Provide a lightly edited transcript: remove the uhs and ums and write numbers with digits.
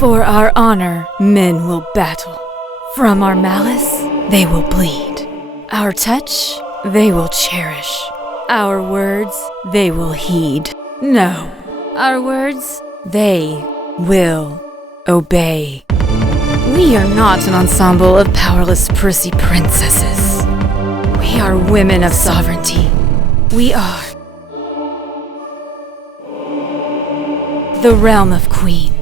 For our honor, men will battle. From our malice, they will bleed. Our touch, they will cherish. Our words, they will heed. No, our words, they will obey. We are not an ensemble of powerless prissy princesses. We are women of sovereignty. We are the realm of queens.